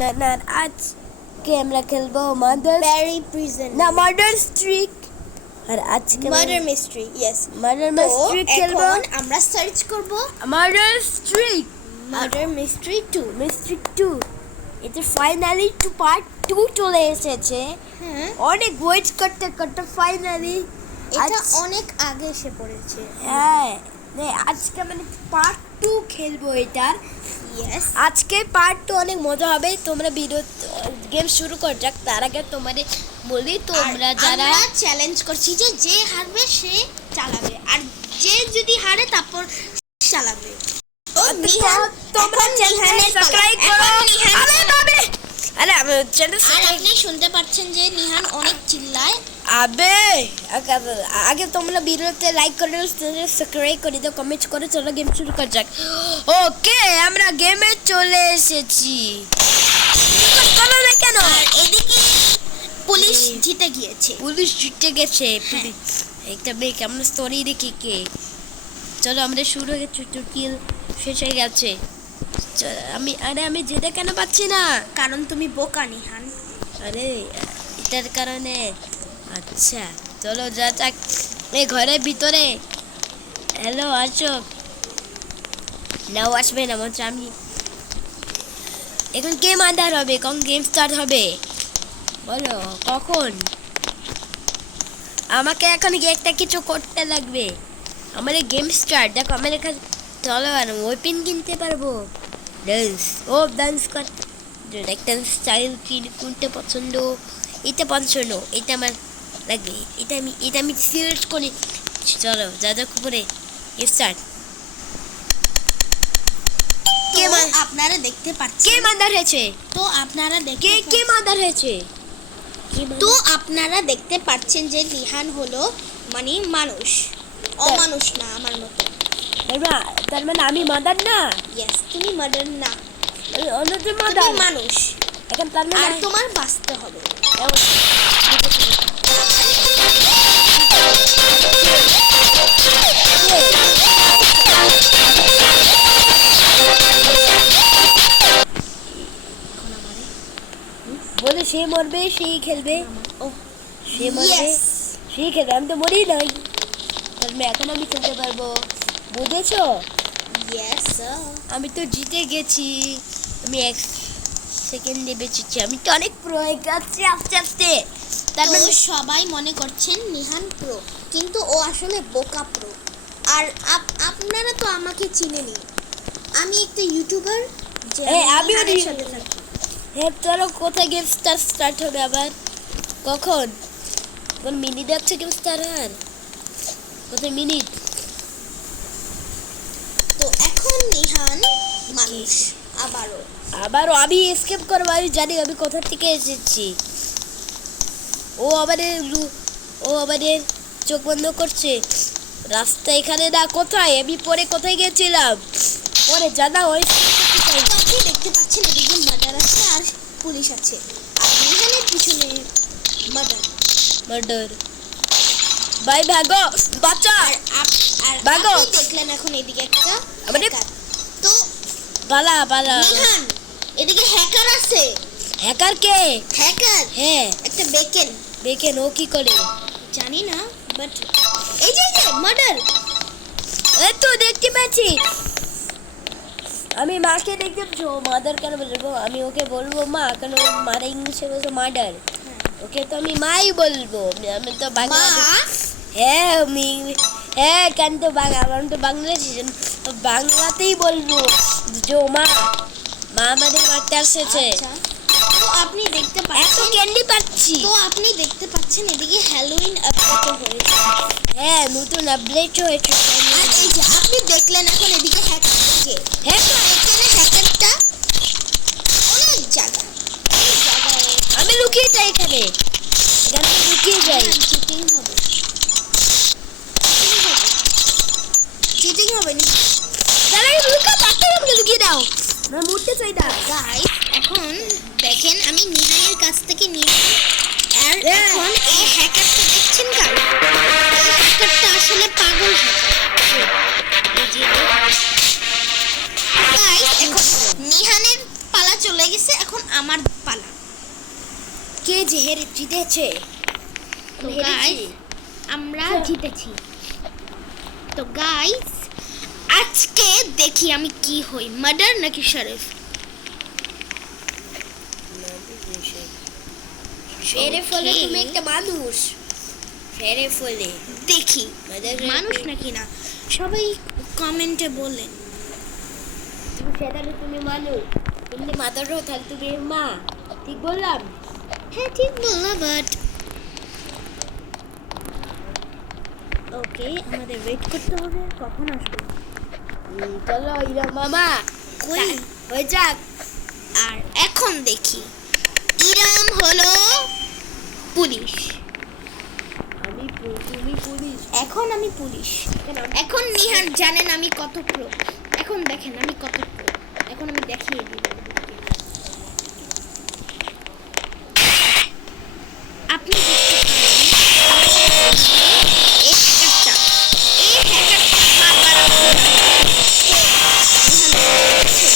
না আজকে আমরা খেলবো মার্ডার ব্যারি প্রিজন না মার্ডার স্ট্রিক আর আজকে murder mystery yes murder mystery খেলবো এখন আমরা সার্চ করব murder streak murder mystery 2 mystery 2 এটা ফাইনালি পার্ট 2 চলে এসেছে হ্যাঁ অনেক ওয়েট করতে করতে ফাইনালি এটা অনেক আগে এসে পড়েছে হ্যাঁ আজকে মানে পার্ট 2 খেলবো এটার ইয়েস আজকে পার্ট 2 অনেক মজা হবে তোমরা ভিডিও গেম শুরু কর যাক তার আগে তোমাদের বলি তোমরা যারা আমরা চ্যালেঞ্জ করছি যে যে হারবে সে চালাবে আর যে যদি হারে তারপর চালাবে ও নিহান তোমরা চ্যানেল সাবস্ক্রাইব করো আরে বাবে আরে আমি চ্যানেল আর আপনি শুনতে পাচ্ছেন যে নিহান অনেক চিল্লায় আবে আগে তোমরা ভিডিওতে লাইক করে সাবস্ক্রাইব করে দাও কমেন্ট করে চলো গেম শুরু করা যাক ওকে আমরা গেমে চলে এসেছি করো না কেন আর এদিকে পুলিশ জিতে গিয়েছে পুলিশ জিতে গেছে একটা বেক আমরা স্টোরি দেখি কে চলো আমরা শুরু হয়ে টিউটোরিয়াল শেষ হয়ে গেছে আমি যেতে কেন পাচ্ছি না কারণ তুমি বোকা নিহান আরে এটার কারণে আচ্ছা চলো যা যাক এই ঘরের ভিতরে হ্যালো আসো নাও আসবে না মনে আমি এখন গেম আন্ডার হবে কখন গেম স্টার্ট হবে বলো কখন আমাকে এখন একটা কিছু করতে লাগবে আমার গেম স্টার্ট দেখো আমার এখানে চলো আর ওয়েপেন কিনতে পারবো ডান্স কর একটা স্টাইল কোনটা পছন্দ এটা পছন্দ এটা আমার লাগবে এটা আমি সিলেক্ট করি চলো যা করে স্টার্ট আপনারা দেখতে পাচ্ছেন কে মাদার হয়েছে তো আপনারা কে মাদার হয়েছে তো আপনারা দেখতে পাচ্ছেন যে নিহান হলো মানে মানুষ অমানুষ না আমার মতো তার মানে আমি মাদার না ইয়েস তুমি মার্ডার না অন্যদের তুমি মাদার মানুষ এখন তার আর মানে তোমার বাঁচতে হবে বলে সে মরবে সেই খেলবে ও সে মরবে সেই খেলবে আমি তো মরি নাই তাহলে এখন আমি খেলতে পারবো বুঝেছো ইয়েস আমি তো জিতে গেছি আমি এক সেকেন্ডে বেঁচেছি আমি তো অনেক প্রো হয়ে গেছি আস্তে আস্তে তার মানে সবাই মনে করছেন নিহান প্রো কিন্তু ও আসলে বোকা প্রো আর আপনারা তো আমাকে চিনেনি আমি একটা ইউটিউবার যে আমিও নিহানের সাথে থাকি হ্যাঁ চলো কোথায় গেম স্টার্ট হবে আবার কখন কোন মিনিট যাচ্ছে গেম স্টার্ট আর কোথায় মিনিট তো এখন নিহান মানুষ আবারও আমি এসকেপ করবো আমি জানি আমি কোথা থেকে এসেছি ও আমাদের চোখ বন্ধ করছে রাস্তা এখানে না কোথায় আমি পরে কোথায় গেছিলাম পরে জানা ওই আপনি দেখতে পাচ্ছেন এদিকে মার্ডার আছে আর পুলিশ আছে আর নিহানের পিছনে মার্ডার ভাই ভাগো বাচ্চা আর ভাগো আপনি দেখলেন এখন এদিকে একটা আমাদের তো পালা নিহান এদিকে হ্যাকার আছে হ্যাকার কে হ্যাকার হ্যাঁ একটা বেকেন ও কি করে জানি না বাট এই যে মার্ডার এই তো দেখতে পাচ্ছি আমি মাকে দেখতে পাচ্ছি ও মাদার কেন বলবো আমি ওকে বলবো মা কেন মারা ইংলিশে বলছো মার্ডার ওকে তো আমি মাই বলবো আমি তো বাংলা হ্যাঁ কেন তো আমি তো বাংলাদেশি তো বাংলাতেই বলবো যে মা আমাদের মারতে আসছে তো আপনি দেখতে এত পাচ্ছেন ক্যান্ডি পাচ্ছি তো আপনি দেখতে পাচ্ছেন এদিকে হ্যালোইন আপডেট হয়েছে হ্যাঁ নতুন আপডেট হয়েছে আর এই যে আপনি দেখলেন এখন এদিকে হ্যাকার হ্যাঁ এখানে হ্যাকারটা অনেক জায়গায় আমি লুকিয়ে যাই এখানে লুকিয়ে যাই চিটিং হবে না তাহলে লুকা পাতে আমাকে লুকিয়ে দাও না মুড়তে চাই না গাইস এখন দেখেন আমি নিহানের কাছ থেকে নিয়ে আর এখন এই হ্যাকারটা দেখছেন গাইস হ্যাকারটা আসলে পাগল গাইস এখন নিহানের পালা চলে গেছে এখন আমার পালা। কে যে জিতেছে? তো আমি হেরেছি। গাইস আমরা জিতেছি। তো গাইস আজকে দেখি আমি কি হই, মার্ডার নাকি শরীফ। ফেরে ফলে Okay. তুমি একটা মানুষ। ফেরে ফলে দেখি মানুষ নাকি না, সবাই কমেন্টে বলেন। তুমি সেটালে তুমি মানুষ, তুমি মাদারও তাহলে তুমি মা। ঠিক বললাম? হ্যাঁ ঠিক বললাম, বাট ওকে আমাদের ওয়েট করতে হবে, কখন আসবে। চলো ইরা মামা কই হয়ে যাক। আর এখন দেখি ইরাম হলো পুলিশ, তুমি পুলিশ। এখন আমি পুলিশ। এখন নিহান জানেন আমি কত প্রো, এখন দেখেন আমি কত প্রো, এখন আমি দেখিয়ে দিব। আপনি দেখতে পারেন এই হ্যাকারটা বারবার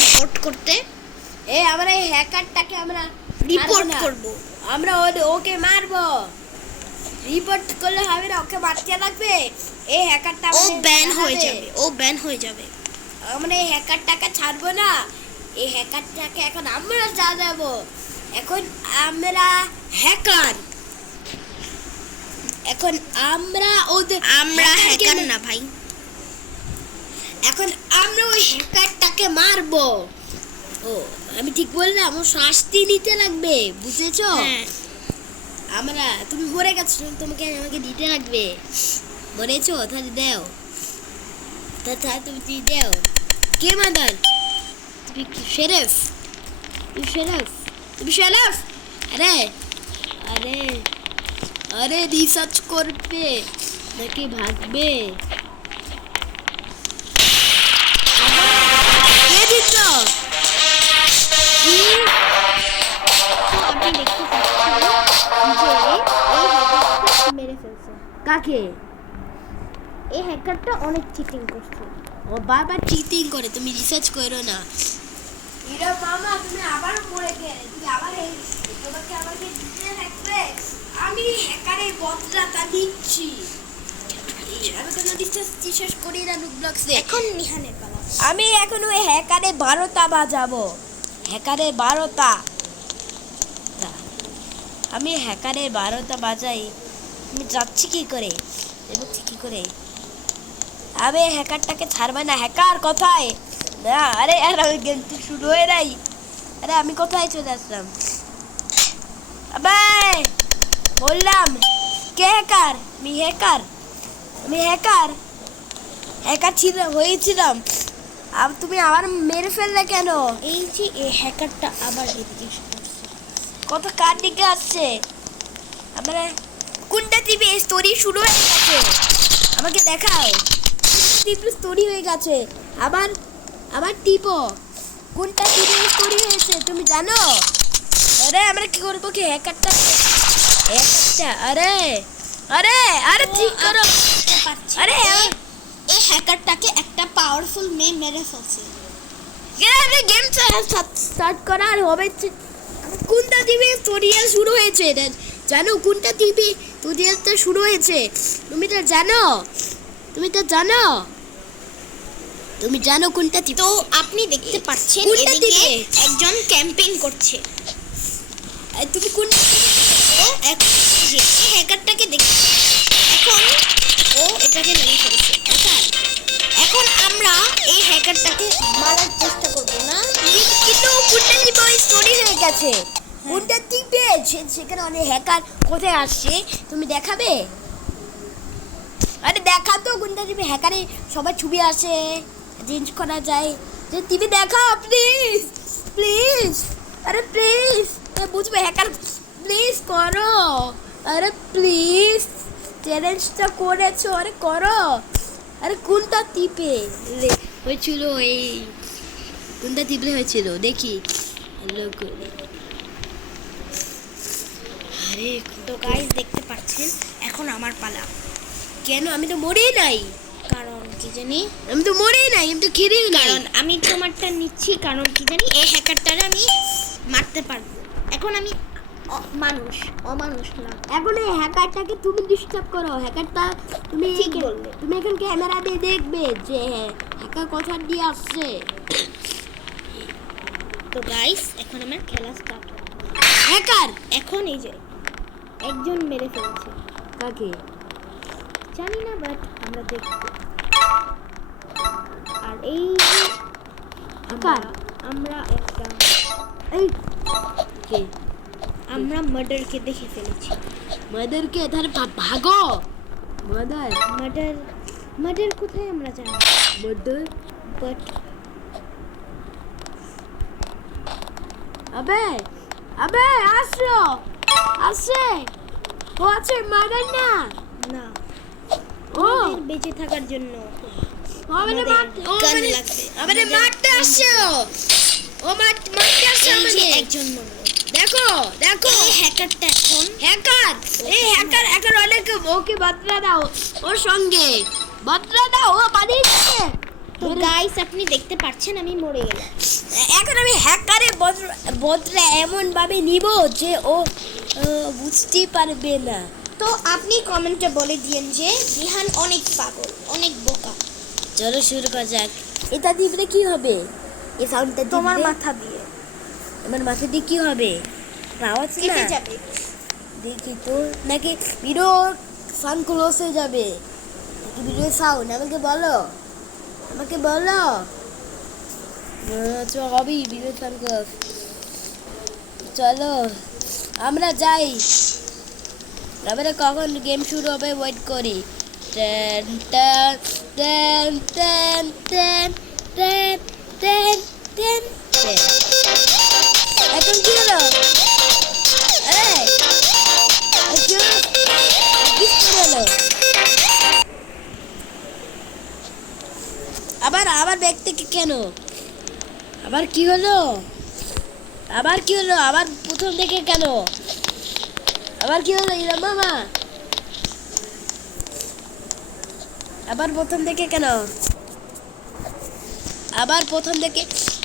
রিপোর্ট করতে, আমরা এই হ্যাকারটাকে আমরা রিপোর্ট ছাড়বো না। করব। আমরা ওকে মারবো। রিপোর্ট করলে হবে না, ওকে মারতে লাগবে। এই হ্যাকারটা ও ব্যান হয়ে যাবে, ও ব্যান হয়ে যাবে। আমরা এই হ্যাকারটাকে ছাড়বো না। এই হ্যাকারটাকে এখন আমরা যা যাবো। এখন আমরা হ্যাকার। এখন আমরা ওদের আমরা হ্যাকারকে হ্যাকার না ভাই, এখন আমরা ওই হ্যাকারটাকে মারবো। ও আমি ঠিক বললাম, ও শাস্তি নিতে লাগবে, বুঝেছো? হ্যাঁ আমরা তুমি মরে গেছো, তোমাকে আমাকে দিতে লাগবে, মরেছো? তাহলে দাও, তাহলে তুমি দাও। কে মাদার? তুমি কি শেরিফ? তুমি শেরিফ? তুমি শেরিফ? আরে আরে আরে রিসার্চ করবে নাকি ভাগবে? কে দিচ্ছ? কি? তো আপনি দেখতে পাচ্ছেন যে এই হ্যাকারটা মেরে ফেলছে। কাকে? এই হ্যাকারটা অনেক চিটিং করছে। ও বারবার চিটিং করে, তুমি রিসার্চ করো না। ইরা মামা তুমি আবার পড়ে গেলে, তুমি আবার এই তোমাকে আমাকে দিতে লাগবে। আমি হ্যাকারের বদলাটা দিচ্ছি। আমি কোনো রিসার্চ করি না নুবলক্সে। এখন নিহানের পালা। আমি এখন ওই হ্যাকারে 12টা বাজাবো। হ্যাকারে 12টা। আমি হ্যাকারে 12টা বাজাই। আমি যাচ্ছি কি করে? দেখছি কি করে? আমি হ্যাকারটাকে ছাড়বে না। হ্যাকার কোথায়? না আরে আর আমি গেম তো শুরু হয়ে নাই। আরে আমি কোথায় চলে আসলাম? আবে বললাম কে হ্যাকার? আমি হ্যাকার। আমি হ্যাকার। হ্যাকার হয়েছিলাম। আর তুমি আবার মেরে ফেললে কেন? এই যে এই হ্যাকারটা আবার এদিকে করছে। কত কার দিকে আসছে? আমরা কোনটা টিভি স্টোরি শুরু হয়ে গেছে? আমাকে দেখাও। টিভি স্টোরি হয়ে গেছে। আবার আবার টিপো। কোনটা টিভি স্টোরি হয়েছে তুমি জানো? আরে আমরা কি করবো কি হ্যাকারটা? আরে আরে আরে ঠিক করো। আরে এই হ্যাকারটাকে একটা পাওয়ারফুল মেয়ে মেরে ফেলছে। আরে গেম স্টার্ট করা আর হবে। কোনটা টিভি টিউটোরিয়াল শুরু হয়েছে? জানো কোনটা টিভি টিউটোরিয়ালটা শুরু হয়েছে? তুমি তো জানো? তুমি তো জানো? তুমি জানো কোনটা টিভি? তো আপনি দেখতে পাচ্ছেন কোনটা এদিকে দিকে? একজন ক্যাম্পেইন করছে। তুমি কোনটা? ও এখন যে এই হ্যাকারটাকে দেখতে, এখন ও এটাকে মেরে ফেলছে। এখন আমরা এই হ্যাকারটাকে মারার চেষ্টা করব না। কিন্তু কোনটা টিভি স্টোরি হয়ে গেছে? কোনটা টিভি? সেখানে অনেক হ্যাকার কোথায় আসছে তুমি দেখাবে? আরে দেখা তো কোনটা টিভি হ্যাকারে সবার ছবি আসে, চেঞ্জ করা যায়। যে টিভি দেখাও প্লিজ প্লিজ। আরে প্লিজ বুঝবে হ্যাকার প্লিজ করো। আরে প্লিজ চ্যালেঞ্জটা করেছো, আরে করো। আরে কোনটা টিপে হয়েছিল? এই কোনটা টিপলে হয়েছিল দেখি। আরে তো গাইস দেখতে পাচ্ছেন এখন আমার পালা। কেন? আমি তো মরেই নাই। কারণ কি জানি, আমি তো মরেই নাই, আমি তো খেলেই নাই। কারণ আমি তোমারটা নিচ্ছি, কারণ কি জানি এই হ্যাকারটারে আমি মারতে পারবো। এখন আমি অমানুষ না। এখন এই হ্যাকারটাকে তুমি ডিস্টার্ব করো। হ্যাকারটা তুমি ঠিক বললে। তুমি এখন ক্যামেরা দিয়ে দেখবে যে হ্যাকার কথা দিয়ে আসছে। তো গাইস এখন আমার খেলা স্টার্ট হবে। হ্যাকার এখন এই যে একজন মেরে ফেলেছে, কাকে? জানি না, বাট আমরা দেখব। আর এই যে হ্যাকার আমরা একটা এই কে? আমরা মার্ডারকে দেখে ফেলেছি। মাদারকে তাহলে ভাগো। মাদার মার্ডার কোথায় আমরা জানি, মাদার বাট আবে আবে আসো আসে ও আছে মাদার না না, ও আমাদের বেঁচে থাকার জন্য আমাদের মারতে gun লাগবে। আমাদের মারতে আসছে ও মারতে আসছে এই যে আমাদের। একজন মরলো। দেখো দেখো এই হ্যাকারটা এখন হ্যাকার এই হ্যাকার এখন অনেক ওকে বাতরা দাও ওর সঙ্গে বাতরা দাও ও পালিয়েছে। তো গাইস আপনি দেখতে পাচ্ছেন আমি মরে গেলাম। এখন আমি হ্যাকারে বদলা এমন ভাবে নিব যে ও বুঝতেই পারবে না। তো আপনি কমেন্টে বলে দিয়েন যে রিহান অনেক পাগল, অনেক বোকা। চলো শুরু করা যাক। এটা দিবলে কি হবে? এই সাউন্ডটা তোমার দিলে মাথা দিয়ে আমার মাথা দিয়ে কি হবে? আওয়াজ কেটে না যাবে। দেখি তো নাকি ভিডিও সাউন্ড ক্লোজ হয়ে যাবে নাকি ভিডিও সাউন্ড আমাকে বলো আচ্ছা হবেই ভিডিও সাউন্ড ক্লোজ। চলো আমরা যাই। আমরা কখন গেম শুরু হবে ওয়েট করি। Ten ten ten ten ten ten ten ten ten. এখন কি হলো? আবার ব্যাগ থেকে কেন? আবার কি হলো? আবার প্রথম থেকে কেন? আবার কি হলো ইরা মামা? আবার প্রথম থেকে কেন? আবার প্রথম থেকে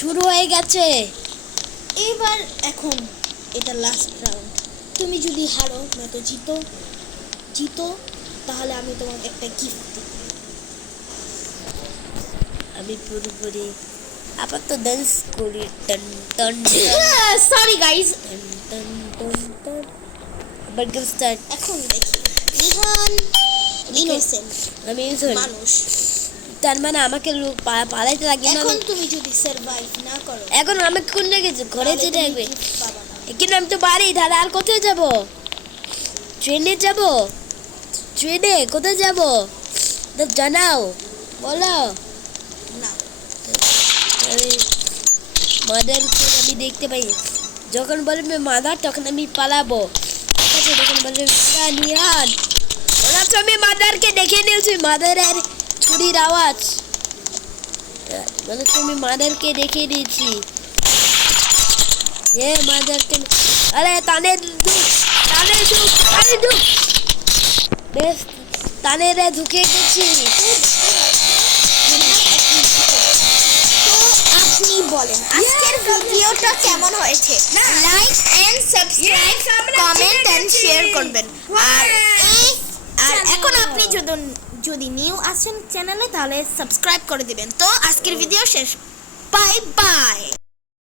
শুরু হয়ে গেছে। এবার এখন এটা লাস্ট রাউন্ড। তুমি যদি হারো না তো জিতো তাহলে আমি তোমাকে একটা গিফট দেব। আমি পুরোপুরি আবার তো ডান্স করি টন টন সরি গাইস, টন টন টন টন। আবার গেম স্টার্ট। এখন দেখি রিহান ইনোসেন্ট আমি মানুষ। তার মানে আমাকে পালাইতে লাগে না। এখন তুমি যদি সার্ভাইভ না করো এখন আমাকে কোন গেছে ঘরে তাহলে যেতে তুমি হবে। gift পাবা না। কিন্তু আমি তো বাড়ি তাহলে আর কোথায় যাব? ট্রেনে যাব? ট্রেনে কোথায় যাব? তো জানাও বলো। না মাদারকে আমি দেখতে পাই যখন বলবে মাদার তখন আমি পালাবো। ঠিক আছে যখন বলবে মাদার নিহান ওরা তো আমি মাদারকে দেখে নিয়েছি। মাদারের ছুরির আওয়াজ মানে আমি মাদারকে দেখে নিয়েছি। এ মাদারকে আরে টানে ঢুক বেশ টানে রে ঢুকে গেছি। আপনি বলেন আজকের ভিডিওটা কেমন হয়েছে? Like and subscribe, comment and share করবেন। আর এখন আপনি যদি নিউ আছেন চ্যানেলে তাহলে সাবস্ক্রাইব করে দিবেন। তো আজকের ভিডিও শেষ। Bye bye.